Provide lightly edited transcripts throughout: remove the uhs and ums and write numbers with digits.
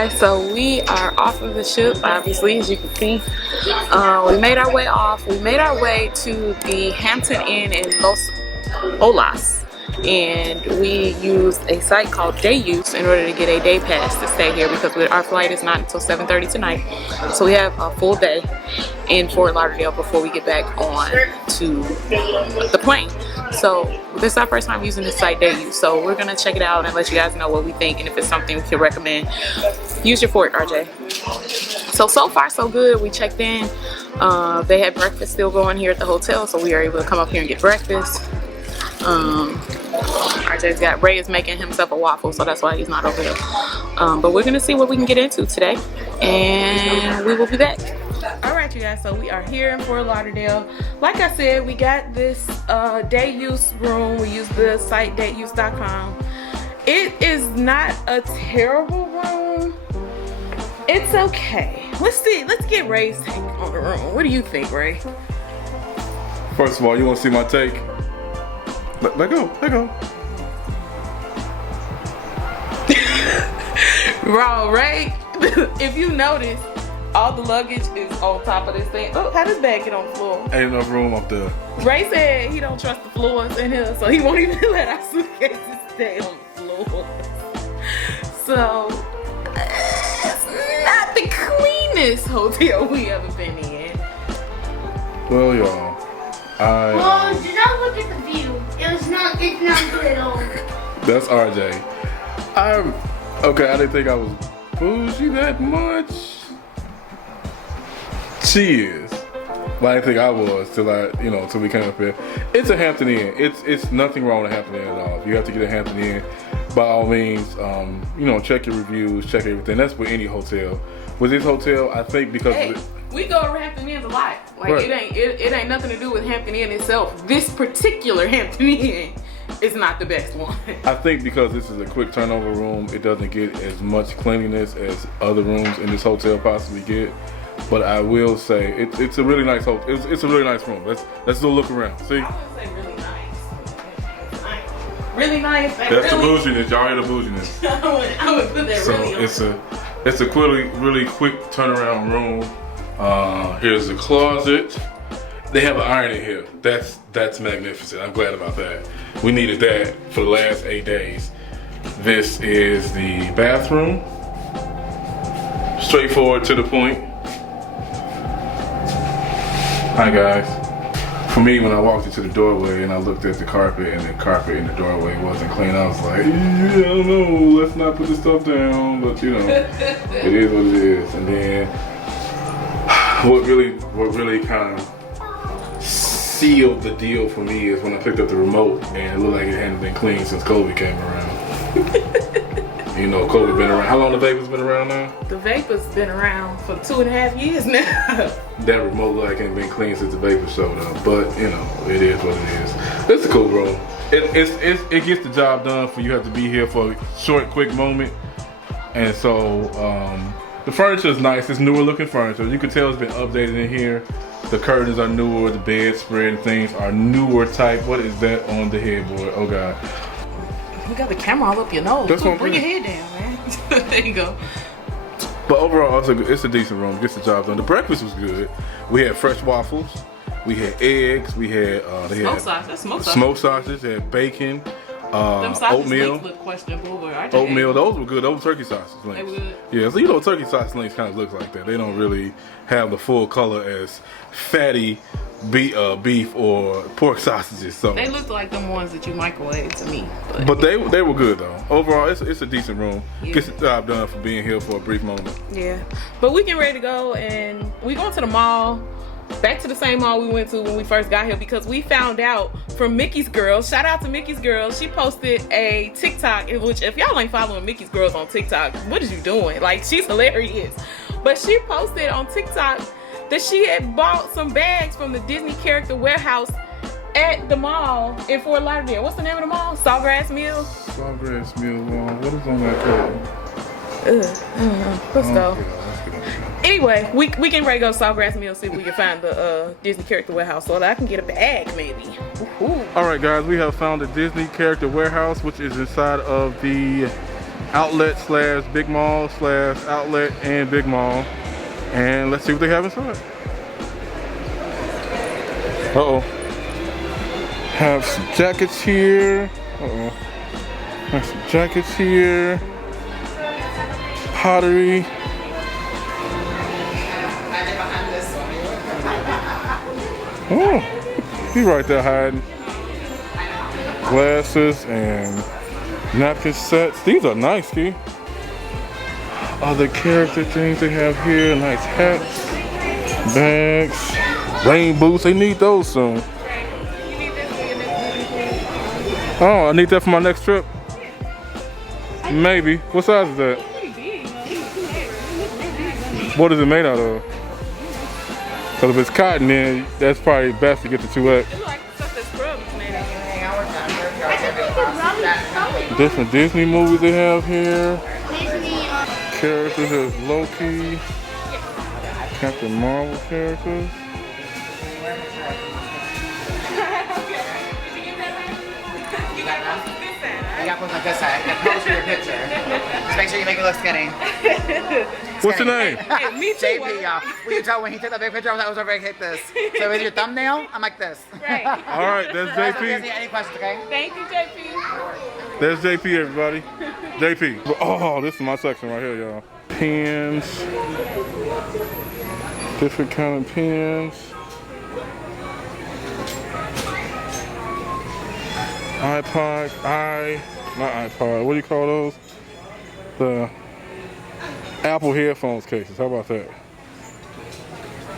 guys, so we are off of the ship, obviously, as you can see. We made our way off. We made our way to the Hampton Inn in Los Olas, and we used a site called Day Use in order to get a day pass to stay here because our flight is not until 7:30 tonight. So we have a full day in Fort Lauderdale before we get back on to the plane. So this is our first time using this site, Day Use. So we're gonna check it out and let you guys know what we think and if it's something we could recommend. Use your Fort, RJ. So far so good. We checked in. They had breakfast still going here at the hotel, so we are able to come up here and get breakfast. Ray is making himself a waffle, so that's why he's not over there. But we're gonna see what we can get into today, and we will be back. All right, you guys, so we are here in Fort Lauderdale. Like I said, we got this day use room. We use the site dateuse.com. It is not a terrible room. It's okay. Let's get Ray's take on the room. What do you think, Ray? First of all, you want to see my take? Let go. Raw, Ray. If you notice, all the luggage is on top of this thing. Oh, how does bag get on the floor? Ain't enough room up there. Ray said he don't trust the floors in here, so he won't even let our suitcases stay on the floor. So, it's not the cleanest hotel we ever been in. Well, y'all, Well, did not look at the view. It's not good at all. That's RJ. Okay, I didn't think I was bougie that much. She is. But I didn't think I was till we came up here. It's a Hampton Inn. It's nothing wrong with a Hampton Inn at all. If you have to get a Hampton Inn, by all means, check your reviews, check everything. That's with any hotel. With this hotel, I think because we go to Hampton Inns a lot. Like right. it ain't nothing to do with Hampton Inn itself. This particular Hampton Inn is not the best one. I think because this is a quick turnover room, it doesn't get as much cleanliness as other rooms in this hotel possibly get. But I will say it's a really nice hotel. It's a really nice room. Let's go look around. See? I wouldn't say really nice. Really nice. That's the bouginess. Y'all hear the bouginess. I would put that So really on. it's a really quick turnaround room. Here's the closet. They have an iron in here. That's magnificent. I'm glad about that. We needed that for the last 8 days. This is the bathroom. Straightforward to the point. Hi guys. For me, when I walked into the doorway and I looked at the carpet and the carpet in the doorway wasn't clean, I was like, yeah, I don't know, let's not put this stuff down, but it is what it is. And then what really kind of sealed the deal for me is when I picked up the remote and it looked like it hadn't been cleaned since COVID came around. COVID been around. How long the vapor's been around now? The vapor's been around for 2.5 years now. That remote look like it ain't been clean since the vapor showed up. But it is what it is. It's a cool room. It gets the job done for you have to be here for a short, quick moment. And so the furniture is nice. It's newer looking furniture. You can tell it's been updated in here. The curtains are newer. The bedspread and things are newer type. What is that on the headboard? Oh God. You got the camera all up your nose. That's Bring your head down, man. There you go. But overall, it's a decent room. Gets the job done. The breakfast was good. We had fresh waffles. We had eggs. We had smoked sausage. They had bacon. Oatmeal. Look questionable, but oatmeal. Those were good. Those were turkey sausage links. They were good. Yeah, so turkey sausage links kind of looks like that. They don't really have the full color as fatty beef or pork sausages. So they look like them ones that you microwave to me. But they were good though. Overall, it's a decent room. Yeah. Gets the job done for being here for a brief moment. Yeah, but we getting ready to go and we going to the mall. Back to the same mall we went to when we first got here because we found out from Mickey's Girls. Shout out to Mickey's Girls. She posted a TikTok in which if y'all ain't following Mickey's Girls on TikTok, what is you doing? Like, she's hilarious. But she posted on TikTok that she had bought some bags from the Disney character warehouse at the mall in Fort Lauderdale. What's the name of the mall? Sawgrass Mills? Sawgrass Mills. What is on that card? Let's go. Anyway, we can ready to go to Sawgrass Mills, see if we can find the Disney character warehouse so that I can get a bag maybe. All right guys, we have found the Disney character warehouse, which is inside of the outlet slash big mall slash outlet and big mall. And let's see what they have inside. Uh-oh. Have some jackets here. Uh-oh. Have some jackets here. Pottery. Oh, he's right there hiding. Glasses and napkin sets. These are nice, Key. Other character things they have here. Nice hats, bags, rain boots. They need those soon. Oh, I need that for my next trip. Maybe. What size is that? What is it made out of? Because if it's cotton, then that's probably best to get the 2X. Different Disney movies they have here. Characters as Loki. Captain Marvel characters. You got one like this side. And pose for your picture. Just make sure you make it look skinny. What's your name? Hey, me too. JP, y'all. Will you tell when he took that big picture, I was over here like this. So with your thumbnail, I'm like this. Right. All right, that's JP. Any questions, okay? Thank you, JP. There's JP, everybody. JP. Oh, this is my section right here, y'all. Pens. Different kind of pens. Not iPod, what do you call those? The Apple headphones cases, how about that?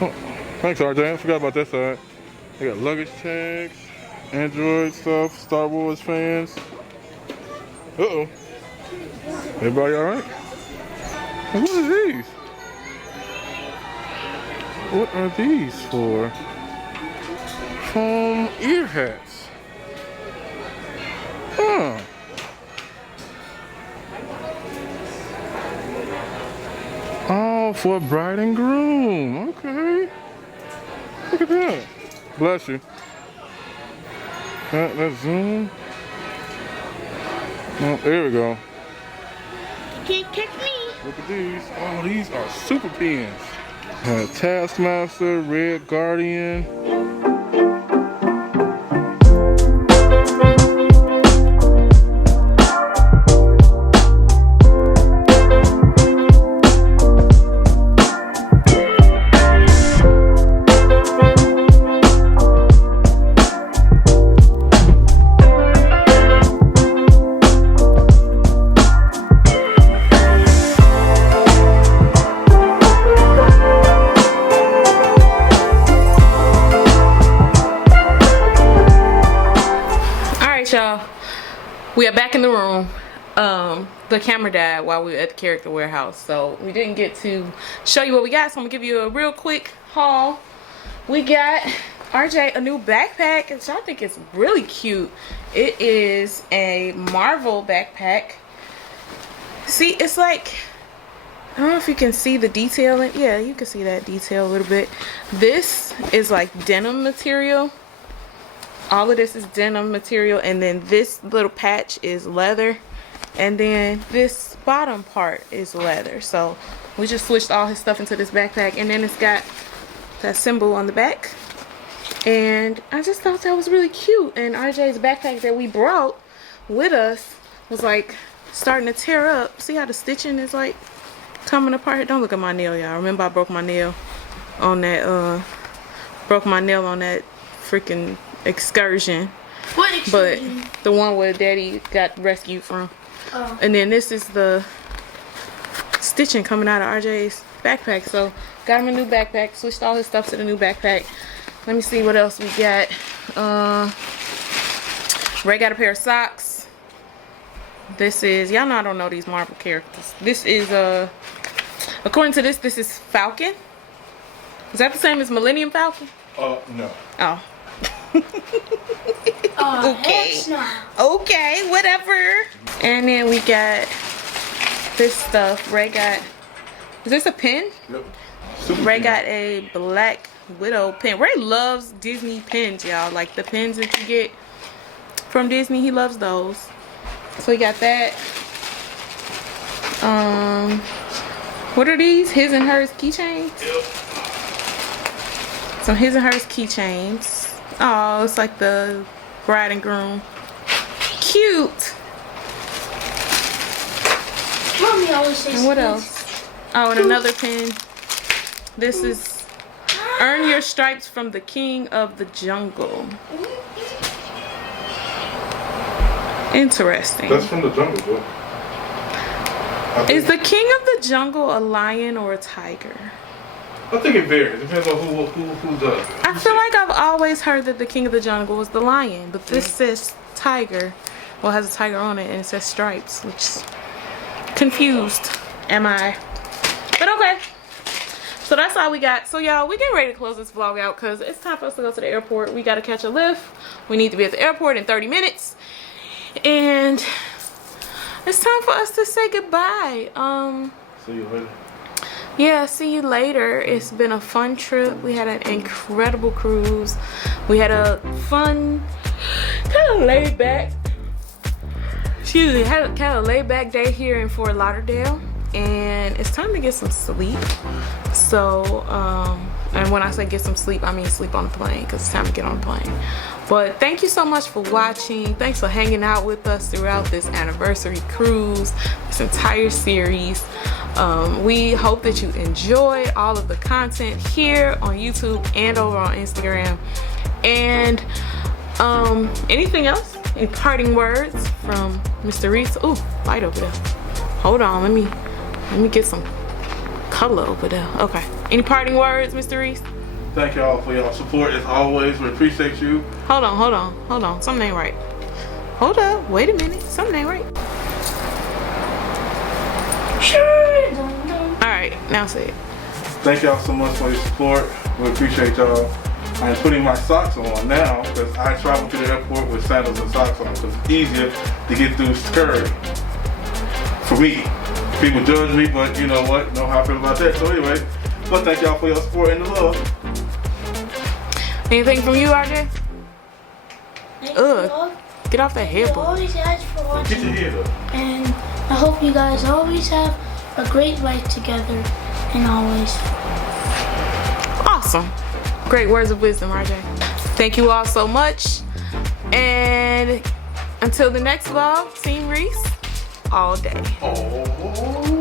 Oh, thanks, RJ, I forgot about that side. They got luggage tags, Android stuff, Star Wars fans. Uh-oh. Everybody all right? What are these? What are these for? Foam ear hats. Huh. Oh, for bride and groom. Okay. Look at that. Bless you. That zoom. Oh, there we go. Can't catch me. Look at these. Oh, these are super pens. Taskmaster, Red Guardian. Y'all, we are back in the room. The camera died while we were at the character warehouse, so we didn't get to show you what we got, so I'm gonna give you a real quick haul. We got RJ a new backpack, which I think is really cute. It is a Marvel backpack. See, it's like, I don't know if you can see the detail. Yeah, you can see that detail a little bit. This is like denim material. All of this is denim material, and then this little patch is leather, and then this bottom part is leather. So we just switched all his stuff into this backpack, and then it's got that symbol on the back. And I just thought that was really cute. And RJ's backpack that we brought with us was like starting to tear up. See how the stitching is like coming apart? Don't look at my nail, y'all. Remember I broke my nail on that freaking excursion. What excursion? But the one where Daddy got rescued from. Oh. And then this is the stitching coming out of RJ's backpack. So got him a new backpack, switched all his stuff to the new backpack. Let me see what else we got. Ray got a pair of socks. This is, y'all know I don't know these Marvel characters. This is according to this is Falcon. Is that the same as Millennium Falcon? No. Oh. Okay. Okay, whatever. And then we got this stuff. Ray got, is this a pen? Yep. Ray got a Black Widow pen. Ray loves Disney pens, y'all. Like the pens that you get from Disney, he loves those. So he got that. What are these? His and hers keychains? Yep. Some his and hers keychains. Oh, it's like the bride and groom. Cute. Mommy always says. And what else? Oh, and another pin. This is Earn Your Stripes from the King of the Jungle. Interesting. That's from the Jungle Book. Is the King of the Jungle a lion or a tiger? I think it varies. Depends on who does it. I feel like I've always heard that the King of the Jungle was the lion, but this says tiger. Well, it has a tiger on it, and it says stripes, which confused am I? But okay. So that's all we got. So y'all, we getting ready to close this vlog out because it's time for us to go to the airport. We got to catch a lift. We need to be at the airport in 30 minutes. And it's time for us to say goodbye. See you later. Yeah, see you later. It's been a fun trip. We had an incredible cruise. We had a fun, kind of laid back, had a kind of laid back day here in Fort Lauderdale. And it's time to get some sleep. So, and when I say get some sleep, I mean sleep on the plane because it's time to get on the plane. But thank you so much for watching. Thanks for hanging out with us throughout this anniversary cruise, this entire series. We hope that you enjoy all of the content here on YouTube and over on Instagram. And anything else? Any parting words from Mr. Reese? Ooh, light over there. Hold on, let me get some color over there. Okay. Any parting words, Mr. Reese? Thank y'all for y'all support as always. We appreciate you. Hold on. Something ain't right. Hold up. Wait a minute. Something ain't right. Alright, now say it. Thank y'all so much for your support. We appreciate y'all. I'm putting my socks on now because I travel to the airport with sandals and socks on because it's easier to get through scurry. For me. People judge me, but you know what? Know how I feel about that. So anyway, but thank y'all for your support and the love. Anything from you, RJ? Ugh. Get off that Thank you headboard. always guys for watching. Get your head up. And I hope you guys always have a great life together and always. Awesome. Great words of wisdom, RJ. Thank you all so much. And until the next vlog, Team Reese, all day. Oh.